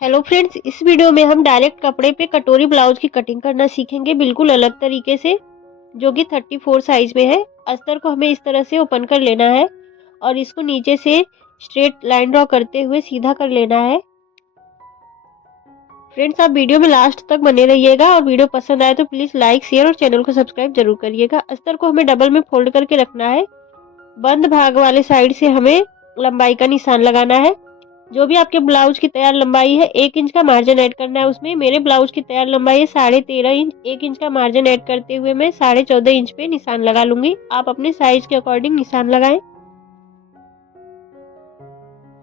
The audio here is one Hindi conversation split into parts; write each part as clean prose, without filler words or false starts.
हेलो फ्रेंड्स, इस वीडियो में हम डायरेक्ट कपड़े पे कटोरी ब्लाउज की कटिंग करना सीखेंगे बिल्कुल अलग तरीके से, जो कि 34 साइज में है। अस्तर को हमें इस तरह से ओपन कर लेना है और इसको नीचे से स्ट्रेट लाइन ड्रॉ करते हुए सीधा कर लेना है। फ्रेंड्स, आप वीडियो में लास्ट तक बने रहिएगा और वीडियो पसंद आए तो प्लीज लाइक, शेयर और चैनल को सब्सक्राइब जरूर करिएगा। अस्तर को हमें डबल में फोल्ड करके रखना है। बंद भाग वाले साइड से हमें लंबाई का निशान लगाना है। जो भी आपके ब्लाउज की तैयार लंबाई है 1 इंच का मार्जिन ऐड करना है उसमें। मेरे ब्लाउज की तैयार लंबाई है 13.5 इंच। 1 इंच का मार्जिन ऐड करते हुए मैं 14.5 इंच पे निशान लगा लूंगी। आप अपने साइज के अकॉर्डिंग निशान लगाएं।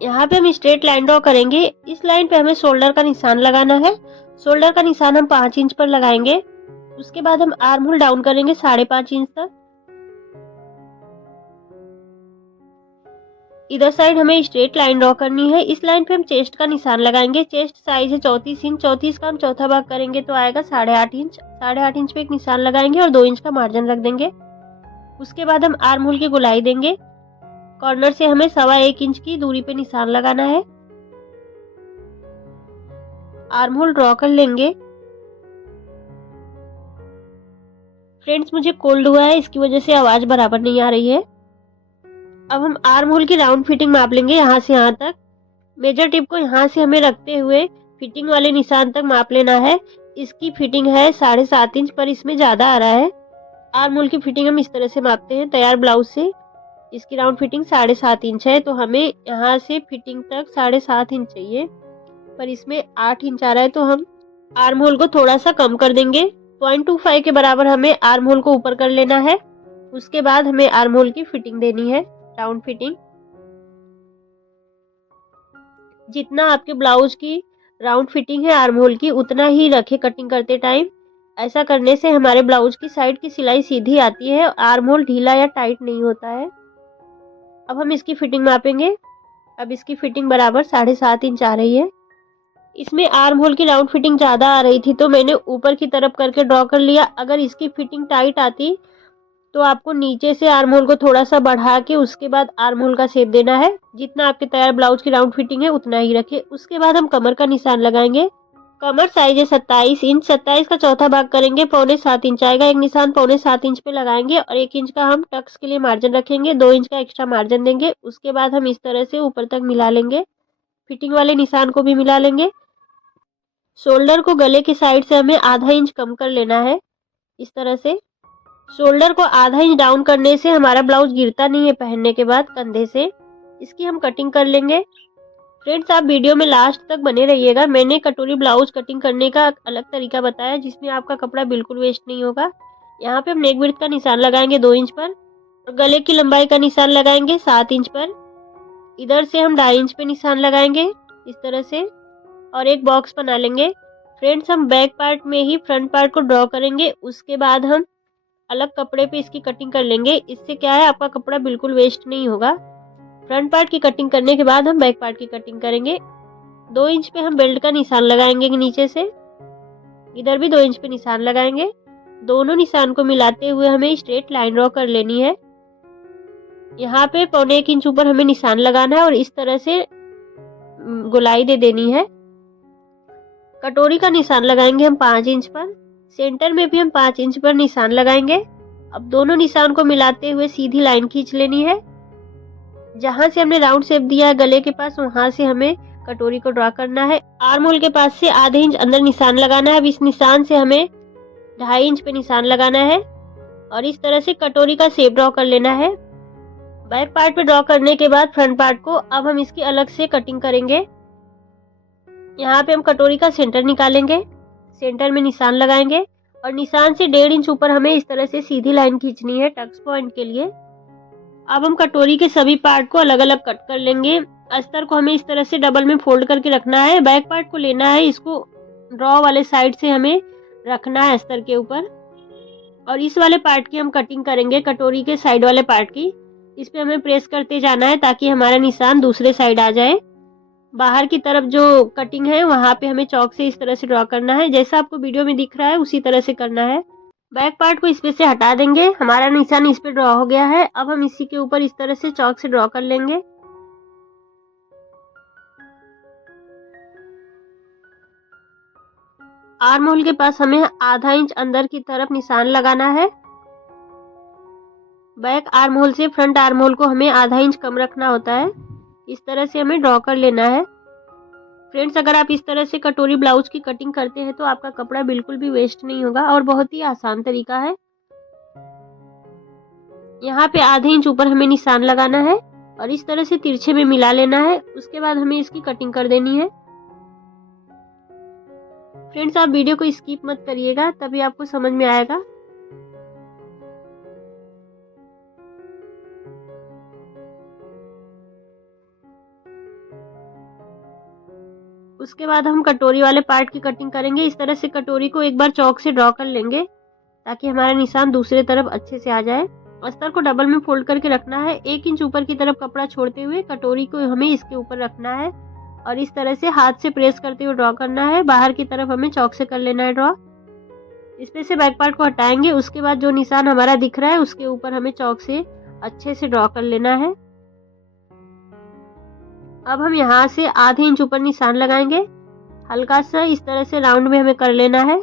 यहाँ पे हम स्ट्रेट लाइन ड्रॉ करेंगे। इस लाइन पे हमें शोल्डर का निशान लगाना है। शोल्डर का निशान हम 5 इंच पर लगाएंगे। उसके बाद हम आर्म होल डाउन करेंगे 5.5 इंच तक। इधर साइड हमें स्ट्रेट लाइन ड्रॉ करनी है। इस लाइन पे हम चेस्ट का निशान लगाएंगे। चेस्ट साइज है 34 इंच। 34 का हम चौथा भाग करेंगे तो आएगा 8.5 इंच। 8.5 इंच पे एक निशान लगाएंगे और 2 इंच का मार्जिन रख देंगे। उसके बाद हम आर्म होल की गोलाई देंगे। कॉर्नर से हमें 1.25 इंच की दूरी पे निशान लगाना है। आर्म होल ड्रॉ कर लेंगे। फ्रेंड्स, मुझे कोल्ड हुआ है, इसकी वजह से आवाज बराबर नहीं आ रही है। अब हम आर्म होल की राउंड फिटिंग माप लेंगे यहाँ से यहाँ तक। मेजर टिप को यहाँ से हमें रखते हुए फिटिंग वाले निशान तक माप लेना है। इसकी फिटिंग है 7.5 इंच, पर इसमें ज्यादा आ रहा है। आर्म होल की फिटिंग हम इस तरह से मापते हैं तैयार ब्लाउज से। इसकी राउंड फिटिंग 7.5 इंच है, तो हमें यहाँ से फिटिंग तक 7.5 इंच चाहिए, पर इसमें 8 इंच आ रहा है, तो हम आर्म होल को थोड़ा सा कम कर देंगे। 0.25 के बराबर हमें आर्म होल को ऊपर कर लेना है। उसके बाद हमें आर्म होल की फिटिंग देनी है, राउंड फिटिंग। जितना आपके ब्लाउज की राउंड फिटिंग है आर्म होल की, उतना ही रखे कटिंग करते टाइम। ऐसा करने से हमारे ब्लाउज की साइड की सिलाई सीधी आती है, आर्म होल ढीला या टाइट नहीं होता है। अब हम इसकी फिटिंग मापेंगे। अब इसकी फिटिंग बराबर 7.5 इंच आ रही है। इसमें आर्म होल की राउंड फिटिंग ज्यादा आ रही थी, तो मैंने ऊपर की तरफ करके ड्रॉ कर लिया। अगर इसकी फिटिंग टाइट आती तो आपको नीचे से आर्म होल को थोड़ा सा बढ़ा के उसके बाद आर्म होल का शेप देना है। जितना आपके तैयार ब्लाउज की राउंड फिटिंग है उतना ही रखें। उसके बाद हम कमर का निशान लगाएंगे। कमर साइज है 27 इंच। 27 का चौथा भाग करेंगे, 6.25 इंच आएगा। एक निशान 6.25 इंच पे लगाएंगे और 1 इंच का हम टक्स के लिए मार्जिन रखेंगे। 2 इंच का एक्स्ट्रा मार्जिन देंगे। उसके बाद हम इस तरह से ऊपर तक मिला लेंगे। फिटिंग वाले निशान को भी मिला लेंगे। शोल्डर को गले की साइड से हमें आधा इंच कम कर लेना है, इस तरह से। शोल्डर को आधा इंच डाउन करने से हमारा ब्लाउज गिरता नहीं है पहनने के बाद कंधे से। इसकी हम कटिंग कर लेंगे। फ्रेंड्स, आप वीडियो में लास्ट तक बने रहिएगा। मैंने कटोरी ब्लाउज कटिंग करने का अलग तरीका बताया, जिसमें आपका कपड़ा बिल्कुल वेस्ट नहीं होगा। यहाँ पे हम नेक विड्थ का निशान लगाएंगे 2 इंच पर और गले की लंबाई का निशान लगाएंगे 7 इंच पर। इधर से हम 2.5 इंच पे निशान लगाएंगे इस तरह से और एक बॉक्स बना लेंगे। फ्रेंड्स, हम बैक पार्ट में ही फ्रंट पार्ट को ड्रॉ करेंगे। उसके बाद हम अलग कपड़े पे इसकी कटिंग कर लेंगे। इससे क्या है, आपका कपड़ा बिल्कुल वेस्ट नहीं होगा। फ्रंट पार्ट की कटिंग करने के बाद हम बैक पार्ट की कटिंग करेंगे। 2 इंच पे हम बेल्ट का निशान लगाएंगे नीचे से। इधर भी 2 इंच पे निशान लगाएंगे। दोनों निशान को मिलाते हुए हमें स्ट्रेट लाइन ड्रॉ कर लेनी है। यहाँ पे 1.25 इंच ऊपर हमें निशान लगाना है और इस तरह से गोलाई दे देनी है। कटोरी का निशान लगाएंगे हम 5 इंच पर। सेंटर में भी हम 5 इंच पर निशान लगाएंगे। अब दोनों निशान को मिलाते हुए सीधी लाइन खींच लेनी है। जहां से हमने राउंड शेप दिया है गले के पास, वहां से हमें कटोरी को ड्रॉ करना है। आर्म होल के पास से आधे इंच अंदर निशान लगाना है। अब इस निशान से हमें 2.5 इंच पे निशान लगाना है और इस तरह से कटोरी का शेप ड्रॉ कर लेना है। बैक पार्ट पे ड्रॉ करने के बाद फ्रंट पार्ट को अब हम इसकी अलग से कटिंग करेंगे। यहाँ पे हम कटोरी का सेंटर निकालेंगे। सेंटर में निशान लगाएंगे और निशान से 1.5 इंच ऊपर हमें इस तरह से सीधी लाइन खींचनी है टक्स पॉइंट के लिए। अब हम कटोरी के सभी पार्ट को अलग अलग कट कर लेंगे। अस्तर को हमें इस तरह से डबल में फोल्ड करके रखना है। बैक पार्ट को लेना है, इसको ड्रॉ वाले साइड से हमें रखना है अस्तर के ऊपर और इस वाले पार्ट की हम कटिंग करेंगे, कटोरी के साइड वाले पार्ट की। इस पे हमें प्रेस करते जाना है ताकि हमारा निशान दूसरे साइड आ जाए। बाहर की तरफ जो कटिंग है वहां पे हमें चौक से इस तरह से ड्रॉ करना है। जैसा आपको वीडियो में दिख रहा है उसी तरह से करना है। बैक पार्ट को इस पे से हटा देंगे। हमारा निशान इस पे ड्रॉ हो गया है। अब हम इसी के ऊपर इस तरह से चौक से ड्रॉ कर लेंगे। आर्म होल के पास हमें आधा इंच अंदर की तरफ निशान लगाना है। बैक आर्म होल से फ्रंट आर्म होल को हमें आधा इंच कम रखना होता है। इस तरह से हमें ड्रॉ कर लेना है। फ्रेंड्स, अगर आप इस तरह से कटोरी ब्लाउज की कटिंग करते हैं तो आपका कपड़ा बिल्कुल भी वेस्ट नहीं होगा और बहुत ही आसान तरीका है। यहाँ पे आधे इंच ऊपर हमें निशान लगाना है और इस तरह से तिरछे में मिला लेना है। उसके बाद हमें इसकी कटिंग कर देनी है। फ्रेंड्स, आप वीडियो को स्किप मत करिएगा, तभी आपको समझ में आएगा। उसके बाद हम कटोरी वाले पार्ट की कटिंग करेंगे। इस तरह से कटोरी को एक बार चौक से ड्रॉ कर लेंगे ताकि हमारा निशान दूसरे तरफ अच्छे से आ जाए। अस्तर को डबल में फोल्ड करके रखना है। 1 इंच ऊपर की तरफ कपड़ा छोड़ते हुए कटोरी को हमें इसके ऊपर रखना है और इस तरह से हाथ से प्रेस करते हुए ड्रॉ करना है। बाहर की तरफ हमें चौक से कर लेना है ड्रॉ। इसमें से बैक पार्ट को हटाएंगे। उसके बाद जो निशान हमारा दिख रहा है उसके ऊपर हमें चौक से अच्छे से ड्रॉ कर लेना है। अब हम यहाँ से आधे इंच ऊपर निशान लगाएंगे। हल्का सा इस तरह से राउंड में हमें कर लेना है।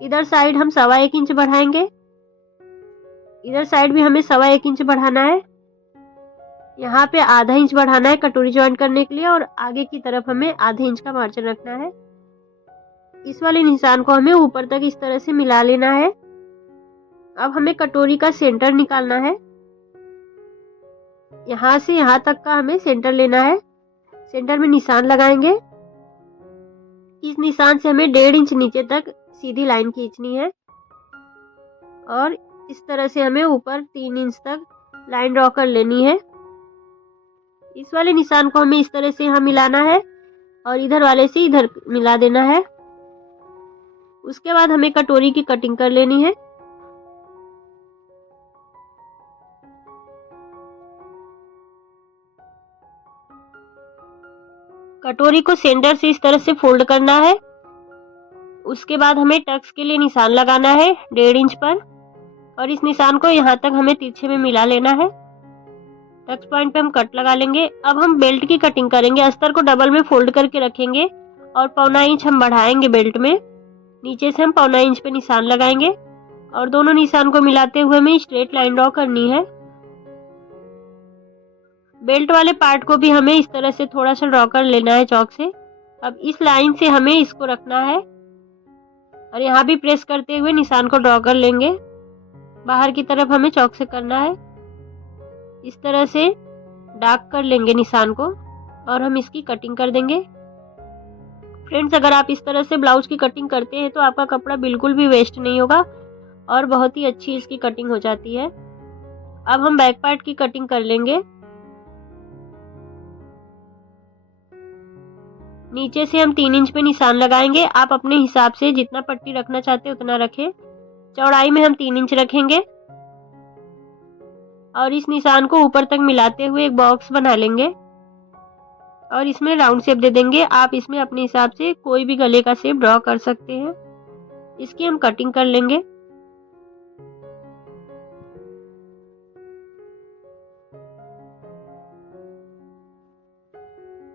इधर साइड हम 1.25 इंच बढ़ाएंगे। इधर साइड भी हमें 1.25 इंच बढ़ाना है। यहाँ पे आधा इंच बढ़ाना है कटोरी ज्वाइन करने के लिए और आगे की तरफ हमें आधे इंच का मार्जिन रखना है। इस वाले निशान को हमें ऊपर तक इस तरह से मिला लेना है। अब हमें कटोरी का सेंटर निकालना है। यहाँ से यहाँ तक का हमें सेंटर लेना है। सेंटर में निशान लगाएंगे। इस निशान से हमें 1.5 इंच नीचे तक सीधी लाइन खींचनी है और इस तरह से हमें ऊपर 3 इंच तक लाइन ड्रॉ कर लेनी है। इस वाले निशान को हमें इस तरह से यहाँ मिलाना है और इधर वाले से इधर मिला देना है। उसके बाद हमें कटोरी की कटिंग कर लेनी है। कटोरी को सेंटर से इस तरह से फोल्ड करना है। उसके बाद हमें टक्स के लिए निशान लगाना है 1.5 इंच पर और इस निशान को यहाँ तक हमें तिरछे में मिला लेना है। टक्स पॉइंट पे हम कट लगा लेंगे। अब हम बेल्ट की कटिंग करेंगे। अस्तर को डबल में फोल्ड करके रखेंगे और 1.25 इंच हम बढ़ाएंगे बेल्ट में। नीचे से हम 1.25 इंच पे निशान लगाएंगे और दोनों निशान को मिलाते हुए हमें स्ट्रेट लाइन ड्रॉ करनी है। बेल्ट वाले पार्ट को भी हमें इस तरह से थोड़ा सा ड्रॉ कर लेना है चौक से। अब इस लाइन से हमें इसको रखना है और यहाँ भी प्रेस करते हुए निशान को ड्रॉ कर लेंगे। बाहर की तरफ हमें चौक से करना है। इस तरह से डार्क कर लेंगे निशान को और हम इसकी कटिंग कर देंगे। फ्रेंड्स, अगर आप इस तरह से ब्लाउज की कटिंग करते हैं तो आपका कपड़ा बिल्कुल भी वेस्ट नहीं होगा और बहुत ही अच्छी इसकी कटिंग हो जाती है। अब हम बैक पार्ट की कटिंग कर लेंगे। नीचे से हम 3 इंच पे निशान लगाएंगे। आप अपने हिसाब से जितना पट्टी रखना चाहते हैं उतना रखें। चौड़ाई में हम 3 इंच रखेंगे और इस निशान को ऊपर तक मिलाते हुए एक बॉक्स बना लेंगे और इसमें राउंड शेप दे देंगे। आप इसमें अपने हिसाब से कोई भी गले का शेप ड्रॉ कर सकते हैं। इसकी हम कटिंग कर लेंगे।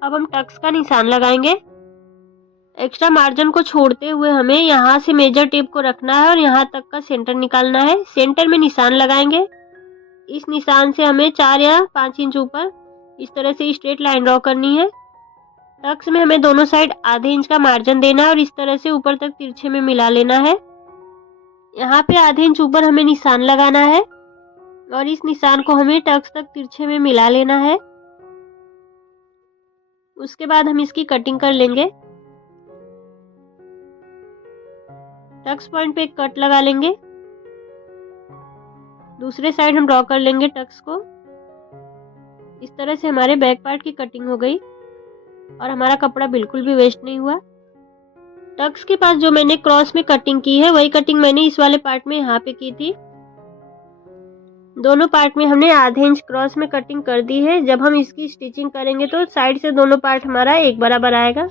अब हम टक्स का निशान लगाएंगे। एक्स्ट्रा मार्जिन को छोड़ते हुए हमें यहाँ से मेजर टेप को रखना है और यहाँ तक का सेंटर निकालना है। सेंटर में निशान लगाएंगे। इस निशान से हमें 4 या 5 इंच ऊपर इस तरह से स्ट्रेट लाइन ड्रॉ करनी है। टक्स में हमें दोनों साइड आधे इंच का मार्जिन देना है और इस तरह से ऊपर तक तिरछे में मिला लेना है। यहाँ पे आधे इंच ऊपर हमें निशान लगाना है और इस निशान को हमें टक्स तक तिरछे में मिला लेना है। उसके बाद हम इसकी कटिंग कर लेंगे। टक्स पॉइंट पे एक कट लगा लेंगे। दूसरे साइड हम ड्रॉ कर लेंगे टक्स को। इस तरह से हमारे बैक पार्ट की कटिंग हो गई और हमारा कपड़ा बिल्कुल भी वेस्ट नहीं हुआ। टक्स के पास जो मैंने क्रॉस में कटिंग की है वही कटिंग मैंने इस वाले पार्ट में यहाँ पे की थी। दोनों पार्ट में हमने आधे इंच क्रॉस में कटिंग कर दी है। जब हम इसकी स्टिचिंग करेंगे तो साइड से दोनों पार्ट हमारा एक बराबर आएगा।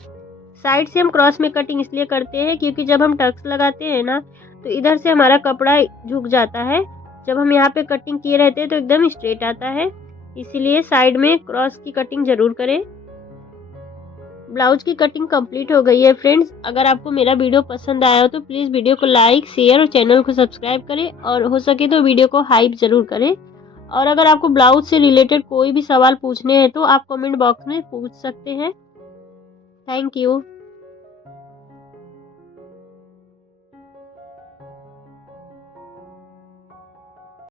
साइड से हम क्रॉस में कटिंग इसलिए करते हैं क्योंकि जब हम टक्स लगाते हैं ना तो इधर से हमारा कपड़ा झुक जाता है। जब हम यहाँ पे कटिंग किए रहते हैं तो एकदम स्ट्रेट आता है, इसीलिए साइड में क्रॉस की कटिंग जरूर करें। ब्लाउज की कटिंग कंप्लीट हो गई है फ्रेंड्स। अगर आपको मेरा वीडियो पसंद आया हो तो प्लीज़ वीडियो को लाइक, शेयर और चैनल को सब्सक्राइब करें और हो सके तो वीडियो को हाइप ज़रूर करें। और अगर आपको ब्लाउज से रिलेटेड कोई भी सवाल पूछने हैं तो आप कमेंट बॉक्स में पूछ सकते हैं। Thank you.